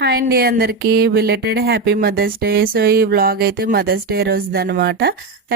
Hi అండి, అందరికీ belated happy mother's day. So ఈ వ్లాగ్ అయితే మదర్స్ డే రోజుది అనమాట.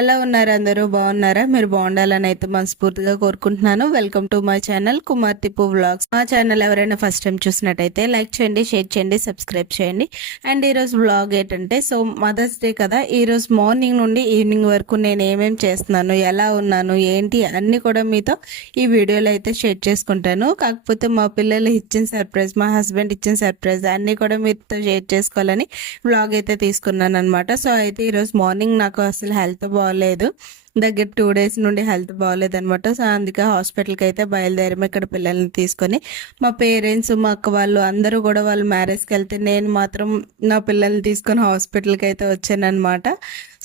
ఎలా ఉన్నారు? అందరూ బాగున్నారా? మీరు బాగుండాలని అయితే మనస్ఫూర్తిగా కోరుకుంటున్నాను. Welcome to my channel Kumar Tippu vlogs. మా ఛానల్ ఎవరైనా ఫస్ట్ టైం చూసినట్టయితే లైక్ చేయండి, షేర్ చేయండి, సబ్స్క్రైబ్ చేయండి. అండ్ ఈరోజు వ్లాగ్ ఏంటంటే, సో మదర్స్ డే కదా, ఈరోజు మార్నింగ్ నుండి ఈవినింగ్ వరకు నేను ఏమేమి చేస్తున్నాను, ఎలా ఉన్నాను, ఏంటి అన్ని కూడా మీతో ఈ వీడియోలో అయితే షేర్ చేసుకుంటాను. కాకపోతే మా పిల్లలు ఇచ్చిన సర్ప్రైజ్, మా హస్బెండ్ ఇచ్చిన సర్ప్రైజ్ అన్ని కూడా మీతో షేర్ చేసుకోవాలని వ్లాగ్ అయితే తీసుకున్నాను అనమాట. సో అయితే ఈరోజు మార్నింగ్ నాకు అసలు హెల్త్ బాగోలేదు, దగ్గర 2 days నుండి హెల్త్ బాగోలేదు అనమాట. సో అందుకే హాస్పిటల్కి అయితే బయలుదేరాము ఇక్కడ పిల్లల్ని తీసుకొని. మా పేరెంట్స్, మా అక్క వాళ్ళు అందరూ కూడా వాళ్ళ మ్యారేజ్కి వెళ్తే నేను మాత్రం నా పిల్లల్ని తీసుకొని హాస్పిటల్కి అయితే వచ్చాను అనమాట.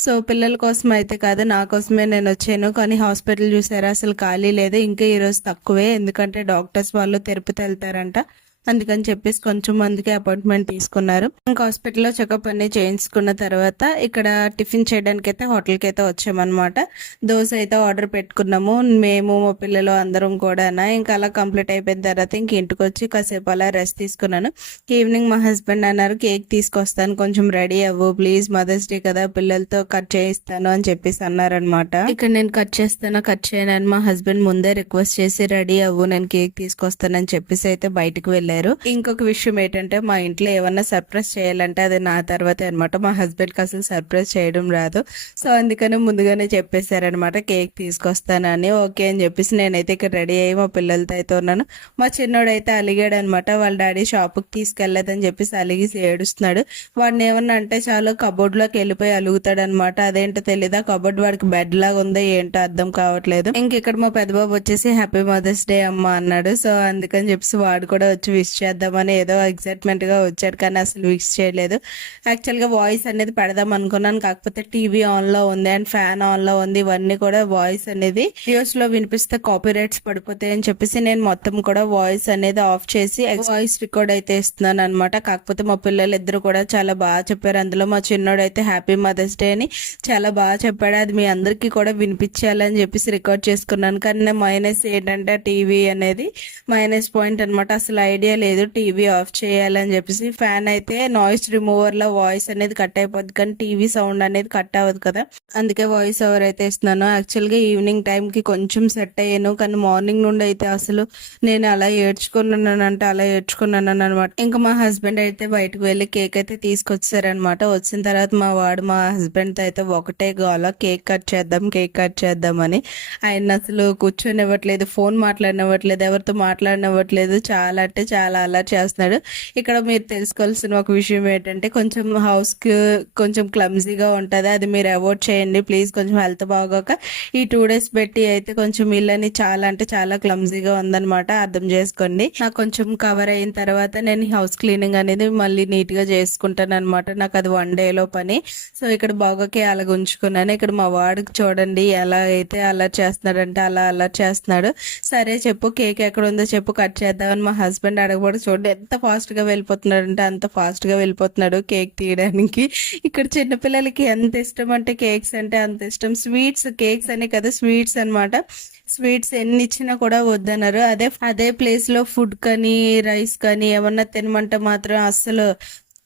సో పిల్లల కోసం అయితే కాదు, నా కోసమే నేను వచ్చాను. కానీ హాస్పిటల్ చూసారా, అసలు ఖాళీ లేదు. ఇంకా ఈరోజు తక్కువే, ఎందుకంటే డాక్టర్స్ వాళ్ళు తిరుపతి వెళ్తారంట. అందుకని చెప్పేసి కొంచెం మందికి అపాయింట్మెంట్ తీసుకున్నారు. ఇంకా హాస్పిటల్లో చెకప్ అన్ని చేయించుకున్న తర్వాత ఇక్కడ టిఫిన్ చేయడానికి అయితే హోటల్కి అయితే వచ్చామన్నమాట. దోశ అయితే ఆర్డర్ పెట్టుకున్నాము, మేము మా పిల్లలు అందరం కూడా. ఇంకా అలా కంప్లీట్ అయిపోయిన తర్వాత ఇంక ఇంటికి వచ్చి కాసేపు అలా రెస్ట్ తీసుకున్నాను. ఈవినింగ్ మా హస్బెండ్ అన్నారు, కేక్ తీసుకొస్తాను, కొంచెం రెడీ అవ్వు ప్లీజ్, మదర్స్ డే కదా, పిల్లలతో కట్ చేయిస్తాను అని చెప్పేసి అన్నారనమాట. ఇక్కడ నేను కట్ చేయను మా హస్బెండ్ ముందే రిక్వెస్ట్ చేసి రెడీ అవ్వు, నేను కేక్ తీసుకొస్తానని చెప్పేసి అయితే బయటకు వెళ్ళారు. ఇంకొక విషయం ఏంటంటే, మా ఇంట్లో ఏమన్నా సర్ప్రైజ్ చేయాలంటే అది నా తర్వాతే అనమాట. మా హస్బెండ్ కి అసలు సర్ప్రైజ్ చేయడం రాదు. సో అందుకని ముందుగానే చెప్పేశారనమాట కేక్ తీసుకొస్తానని. ఓకే అని చెప్పేసి నేనైతే ఇక్కడ రెడీ అయ్యి మా పిల్లలతో అయితే ఉన్నాను. మా చిన్నోడు అయితే అలిగాడు అనమాట, వాళ్ళ డాడీ షాప్కి తీసుకెళ్లేదని చెప్పేసి అలిగి ఏడుస్తున్నాడు. వాడిని ఏమన్నా అంటే చాలు కబోర్డ్ లోకి వెళ్ళిపోయి అలుగుతాడు అనమాట. అదేంటో తెలీదా, కబోర్డ్ వాడికి బెడ్ లాగా ఉందో ఏంటో అర్థం కావట్లేదు. ఇంక ఇక్కడ మా పెద్దబాబు వచ్చేసి హ్యాపీ మదర్స్ డే అమ్మ అన్నాడు. సో అందుకని చెప్పేసి వాడు కూడా వచ్చి విష్ చేద్దామని ఏదో ఎక్సైట్మెంట్ గా వచ్చాడు, కానీ అసలు విష్ చేయలేదు. యాక్చువల్ గా వాయిస్ అనేది పెడదాం అనుకున్నాను, కాకపోతే టీవీ ఆన్ లో ఉంది అండ్ ఫ్యాన్ ఆన్ లో ఉంది. ఇవన్నీ కూడా వాయిస్ అనేది వీడియోస్ లో వినిపిస్తే కాపీ రైట్స్ పడిపోతాయి అని చెప్పేసి నేను మొత్తం కూడా వాయిస్ అనేది ఆఫ్ చేసి వాయిస్ రికార్డ్ అయితే ఇస్తున్నాను అనమాట. కాకపోతే మా పిల్లలు ఇద్దరు కూడా చాలా బాగా చెప్పారు. అందులో మా చిన్నోడు అయితే హ్యాపీ మదర్స్ డే అని చాలా బాగా చెప్పాడు. అది మీ అందరికీ కూడా వినిపించాలని చెప్పేసి రికార్డ్ చేసుకున్నాను. కానీ మైనస్ ఏంటంటే టీవీ అనేది మైనస్ పాయింట్ అనమాట. అసలు ఐడియా లేదు టీవీ ఆఫ్ చేయాలని చెప్పేసి. ఫ్యాన్ అయితే నాయిస్ రిమూవర్ లో వాయిస్ అనేది కట్ అయిపోద్ది, కానీ టీవీ సౌండ్ అనేది కట్ అవ్వదు కదా, అందుకే వాయిస్ ఓవర్ అయితే ఇస్తున్నాను. యాక్చువల్ గా ఈవినింగ్ టైం కి కొంచెం సెట్ అయ్యాను, కానీ మార్నింగ్ నుండి అయితే అసలు నేను అలా ఏడ్చుకున్నాను అనమాట. ఇంకా మా హస్బెండ్ అయితే బయటకు వెళ్ళి కేక్ అయితే తీసుకొచ్చారనమాట. వచ్చిన తర్వాత మా హస్బెండ్ తో అయితే ఒకటే గోల, కేక్ కట్ చేద్దాం అని. ఆయన అసలు కూర్చొనివ్వట్లేదు, ఫోన్ మాట్లాడనివ్వట్లేదు, ఎవరితో మాట్లాడనివ్వట్లేదు. చాలా అంటే చాలా అలర్ట్ చేస్తున్నాడు. ఇక్కడ మీరు తెలుసుకోవాల్సిన ఒక విషయం ఏంటంటే, కొంచెం హౌస్ కి కొంచెం క్లమ్జీగా ఉంటది, అది మీరు అవాయిడ్ చేయండి ప్లీజ్. కొంచెం హెల్త్ బాగోక ఈ 2 days పెట్టి అయితే కొంచెం ఇల్లని చాలా అంటే చాలా క్లమ్జీగా ఉందన్నమాట, అర్థం చేసుకోండి. నాకు కొంచెం కవర్ అయిన తర్వాత నేను హౌస్ క్లీనింగ్ అనేది మళ్ళీ నీట్ గా చేసుకుంటాను అనమాట. నాకు అది 1 day లో పని. సో ఇక్కడ బాగోకే అలాగ ఉంచుకున్నాను. ఇక్కడ మా వాడికి చూడండి ఎలా అయితే అలర్ట్ చేస్తున్నాడంటే అలా అలర్ట్ చేస్తున్నాడు. సరే చెప్పు, కేక్ ఎక్కడ ఉందో చెప్పు, కట్ చేద్దామని మా హస్బెండ్ అడగబడి చూడండి ఎంత ఫాస్ట్ గా వెళ్ళిపోతున్నాడు అంటే అంత ఫాస్ట్ గా వెళ్ళిపోతున్నాడు కేక్ తీయడానికి. ఇక్కడ చిన్నపిల్లలకి ఎంత ఇష్టం అంటే కేక్స్ అంటే అంత ఇష్టం. స్వీట్స్, కేక్స్ అనే కదా స్వీట్స్ అనమాట. స్వీట్స్ ఎన్ని ఇచ్చినా కూడా వద్దన్నారు. అదే ప్లేస్ లో ఫుడ్ కానీ రైస్ కానీ ఏమన్నా తినమంటే మాత్రం అస్సలు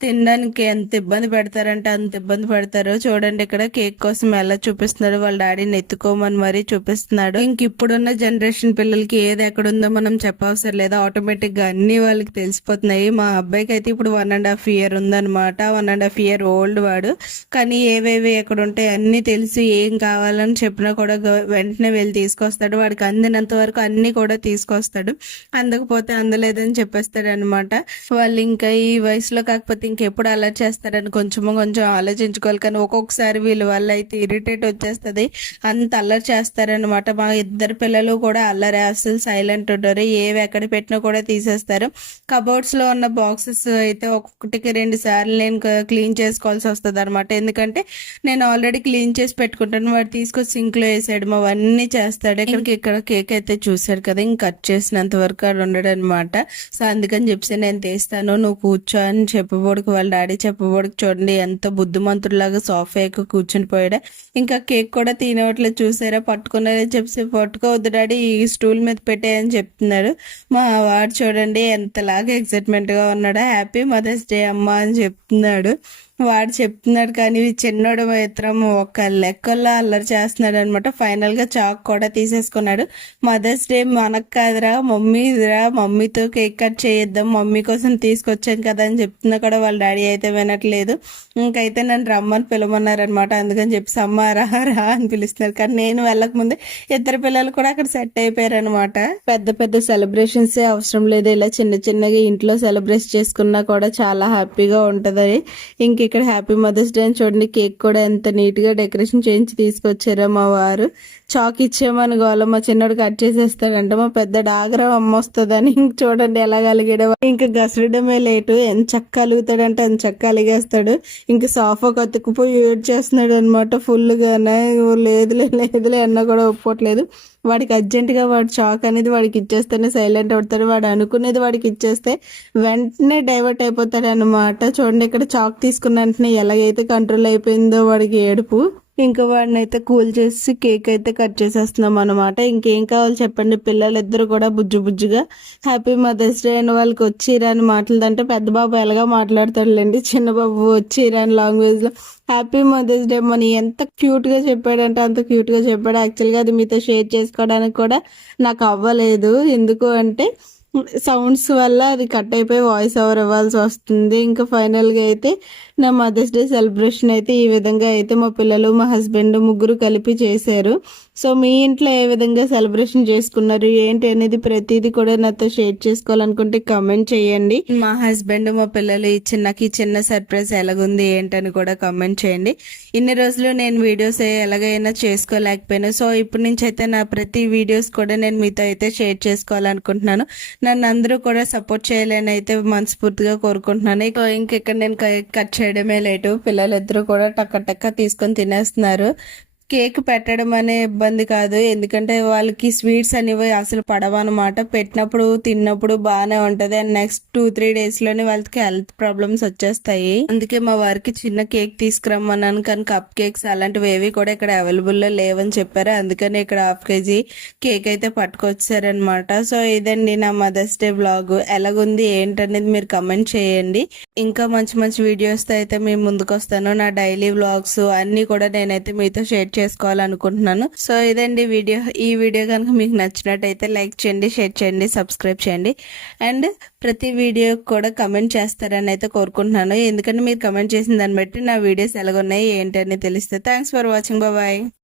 తినడానికి ఎంత ఇబ్బంది పెడతారంటే అంత ఇబ్బంది పెడతారు. చూడండి ఇక్కడ కేక్ కోసం ఎలా చూపిస్తున్నాడు, వాళ్ళ డాడీని ఎత్తుకోమని మరీ చూపిస్తున్నాడు. ఇంక ఇప్పుడున్న జనరేషన్ పిల్లలకి ఏది ఎక్కడుందో మనం చెప్పవసరం లేదా, ఆటోమేటిక్ గా అన్ని వాళ్ళకి తెలిసిపోతున్నాయి. మా అబ్బాయికి అయితే ఇప్పుడు 1.5 year ఉందన్నమాట. 1.5 year ఓల్డ్ వాడు, కానీ ఏవేవి ఎక్కడ ఉంటాయి అన్ని తెలిసి ఏం కావాలని చెప్పినా కూడా వెంటనే వెళ్ళి తీసుకొస్తాడు. వాడికి అందినంత వరకు అన్ని కూడా తీసుకొస్తాడు, అందకపోతే అందలేదని చెప్పేస్తాడు అనమాట. వాళ్ళు ఇంకా ఈ వయసులో కాకపోతే ఇంకెప్పుడు అలర్ట్ చేస్తారని కొంచెం ఆలోచించుకోవాలి. కానీ ఒక్కొక్కసారి వీళ్ళ వల్ల అయితే ఇరిటేట్ వచ్చేస్తుంది, అంత అల్లరి చేస్తారనమాట. మా ఇద్దరు పిల్లలు కూడా అల్లరి, అసలు సైలెంట్ ఉంటారు, ఏవి ఎక్కడ పెట్టినా కూడా తీసేస్తారు. కబోర్డ్స్ లో ఉన్న బాక్సెస్ అయితే ఒక్కొక్కటికి 2 సార్లు నేను క్లీన్ చేసుకోవాల్సి వస్తుంది అనమాట. ఎందుకంటే నేను ఆల్రెడీ క్లీన్ చేసి పెట్టుకుంటాను, వాడు తీసుకొచ్చి సింక్ లో వేసాడు, అవన్నీ చేస్తాడు. ఇక్కడ కేక్ అయితే చూసాడు కదా, ఇంక కట్ చేసినంత వరకు అది ఉండడు అనమాట. సో అందుకని చెప్పి నేను తీస్తాను, నువ్వు కూర్చో అని చెప్పబోడు చెప్పబోడికి వాళ్ళ డాడీ చెప్పబోడికి చూడండి ఎంత బుద్ధిమంతుడిలాగా సోఫా ఎక్కి కూర్చుని పోయాడా. ఇంకా కేక్ కూడా తినవట్లేదు చూసారా, పట్టుకున్నారని చెప్పి పట్టుకోవద్దు డాడీ ఈ స్టూల్ మీద పెట్టేయని చెప్తున్నాడు. మా వాడు చూడండి ఎంతలాగా ఎక్సైట్మెంట్గా ఉన్నాడో, హ్యాపీ మదర్స్ డే అమ్మ అని చెప్తున్నాడు. వాడు చెప్తున్నాడు కానీ చిన్నోడు మాత్రం ఒక లెక్కల్లో అల్లరి చేస్తున్నాడు అనమాట. ఫైనల్గా చాక్ కూడా తీసేసుకున్నాడు. మదర్స్ డే మనకు కాదురా మమ్మీదిరా, మమ్మీతో కేక్ కట్ చేయిద్దాం, మమ్మీ కోసం తీసుకొచ్చాం కదా అని చెప్తున్నా కూడా వాళ్ళ డాడీ అయితే వినట్లేదు. ఇంకైతే నన్ను రమ్మని పిలవమన్నారనమాట. అందుకని చెప్పి అమ్మ రా రా అని పిలుస్తున్నారు. కానీ నేను వెళ్ళక ముందే ఇద్దరు పిల్లలు కూడా అక్కడ సెట్ అయిపోయారు అనమాట. పెద్ద పెద్ద సెలబ్రేషన్స్ అవసరం లేదు, ఇలా చిన్న చిన్నగా ఇంట్లో సెలబ్రేట్ చేసుకున్నా కూడా చాలా హ్యాపీగా ఉంటుంది. ఇంక ఇక్కడ హ్యాపీ మదర్స్ డే అని చూడండి, కేక్ కూడా ఎంత నీట్ గా డెకరేషన్ చేయించి తీసుకొచ్చారో మా వారు. చాక్ ఇచ్చేమని గోల మా చిన్నోడు కట్ చేసేస్తాడంట, మా పెద్ద డాగరం అమ్మ వస్తుందని. ఇంక చూడండి ఎలా కలిగాడు. ఇంకా గసరడమే లేటు, ఎంత చక్క అలుగుతాడంటే ఎంత చక్క అలిగేస్తాడు. ఇంకా సోఫా కతుక్కుపోయి ఏడ్ చేస్తున్నాడు అనమాట ఫుల్గానే. లేదులే అన్న కూడా ఒప్పుకోవట్లేదు. వాడికి అర్జెంటుగా వాడు చాక్ అనేది వాడికి ఇచ్చేస్తేనే సైలెంట్ అవుతాడు. వాడు అనుకునేది వాడికి ఇచ్చేస్తే వెంటనే డైవర్ట్ అయిపోతాడు అనమాట. చూడండి ఇక్కడ చాక్ తీసుకున్న వెంటనే ఎలాగైతే కంట్రోల్ అయిపోయిందో వాడికి ఏడుపు. ఇంకా వాడిని అయితే కూల్ చేసి కేక్ అయితే కట్ చేసేస్తున్నాం అనమాట. ఇంకేం కావాలి చెప్పండి, పిల్లలిద్దరు కూడా బుజ్జుగా హ్యాపీ మదర్స్ డే అని వాళ్ళకి వచ్చిరాని మాట్లాడుతుంటే పెద్ద బాబు ఎలాగా మాట్లాడతాడులేండి, చిన్న బాబు వచ్చిరాని లాంగ్వేజ్ లో హ్యాపీ మదర్స్ డే మని ఎంత క్యూట్ గా చెప్పాడంటే అంత క్యూట్ గా చెప్పాడు. యాక్చువల్గా అది మీతో షేర్ చేసుకోవడానికి కూడా నాకు అవ్వలేదు, ఎందుకు అంటే సౌండ్స్ వల్ల అది కట్ అయిపోయి వాయిస్ ఓవర్ ఇవ్వాల్సి వస్తుంది. ఇంకా ఫైనల్గా అయితే నా మదర్స్ డే సెలబ్రేషన్ అయితే ఈ విధంగా అయితే మా పిల్లలు మా హస్బెండ్ ముగ్గురు కలిపి చేశారు. సో మీ ఇంట్లో ఏ విధంగా సెలబ్రేషన్ చేసుకున్నారు ఏంటి అనేది ప్రతిదీ కూడా నాతో షేర్ చేసుకోవాలనుకుంటే కమెంట్ చేయండి. మా హస్బెండ్ మా పిల్లలు నాకు ఈ చిన్న సర్ప్రైజ్ ఎలాగుంది ఏంటని కూడా కమెంట్ చేయండి. ఇన్ని రోజులు నేను వీడియోస్ ఎలాగైనా చేసుకోలేకపోయాను. సో ఇప్పటి నుంచి అయితే నా ప్రతి వీడియోస్ కూడా నేను మీతో అయితే షేర్ చేసుకోవాలనుకుంటున్నాను. నన్ను అందరూ కూడా సపోర్ట్ చేయాలని అయితే మనస్ఫూర్తిగా కోరుకుంటున్నాను. ఇంకెక్కడ నేను కట్ చేయడమే లేటు, పిల్లలిద్దరూ కూడా టక్క తీసుకొని తినేస్తున్నారు. కేక్ పెట్టడం అనే ఇబ్బంది కాదు, ఎందుకంటే వాళ్ళకి స్వీట్స్ అనేవి అసలు పడవన్నమాట. పెట్టినప్పుడు తిన్నప్పుడు బాగానే ఉంటది, అండ్ నెక్స్ట్ 2-3 days లోనే వాళ్ళకి హెల్త్ ప్రాబ్లమ్స్ వచ్చేస్తాయి. అందుకే మా వారికి చిన్న కేక్ తీసుకురమ్మన్నాను, కానీ కప్ కేక్స్ అలాంటివి ఏవి కూడా ఇక్కడ అవైలబుల్ లో లేవని చెప్పారు. అందుకని ఇక్కడ 1/2 kg కేక్ అయితే పట్టుకొచ్చారనమాట. సో ఇదండి నా మదర్స్ డే వ్లాగ్. ఎలాగుంది ఏంటనేది మీరు కమెంట్ చేయండి. ఇంకా మంచి వీడియోస్ తో అయితే మేము ముందుకు వస్తాను. నా డైలీ వ్లాగ్స్ అన్ని కూడా నేనైతే మీతో షేర్ చేసుకోవాలనుకుంటున్నాను. సో ఇదండి వీడియో. ఈ వీడియో కనుక మీకు నచ్చినట్టయితే లైక్ చేయండి, షేర్ చేయండి, సబ్స్క్రైబ్ చేయండి, అండ్ ప్రతి వీడియో కూడా కమెంట్ చేస్తారని అయితే కోరుకుంటున్నాను. ఎందుకంటే మీరు కమెంట్ చేసిన దాన్ని బట్టి నా వీడియోస్ ఎలాగున్నాయి ఏంటని తెలిస్తే. Thanks for watching, bye.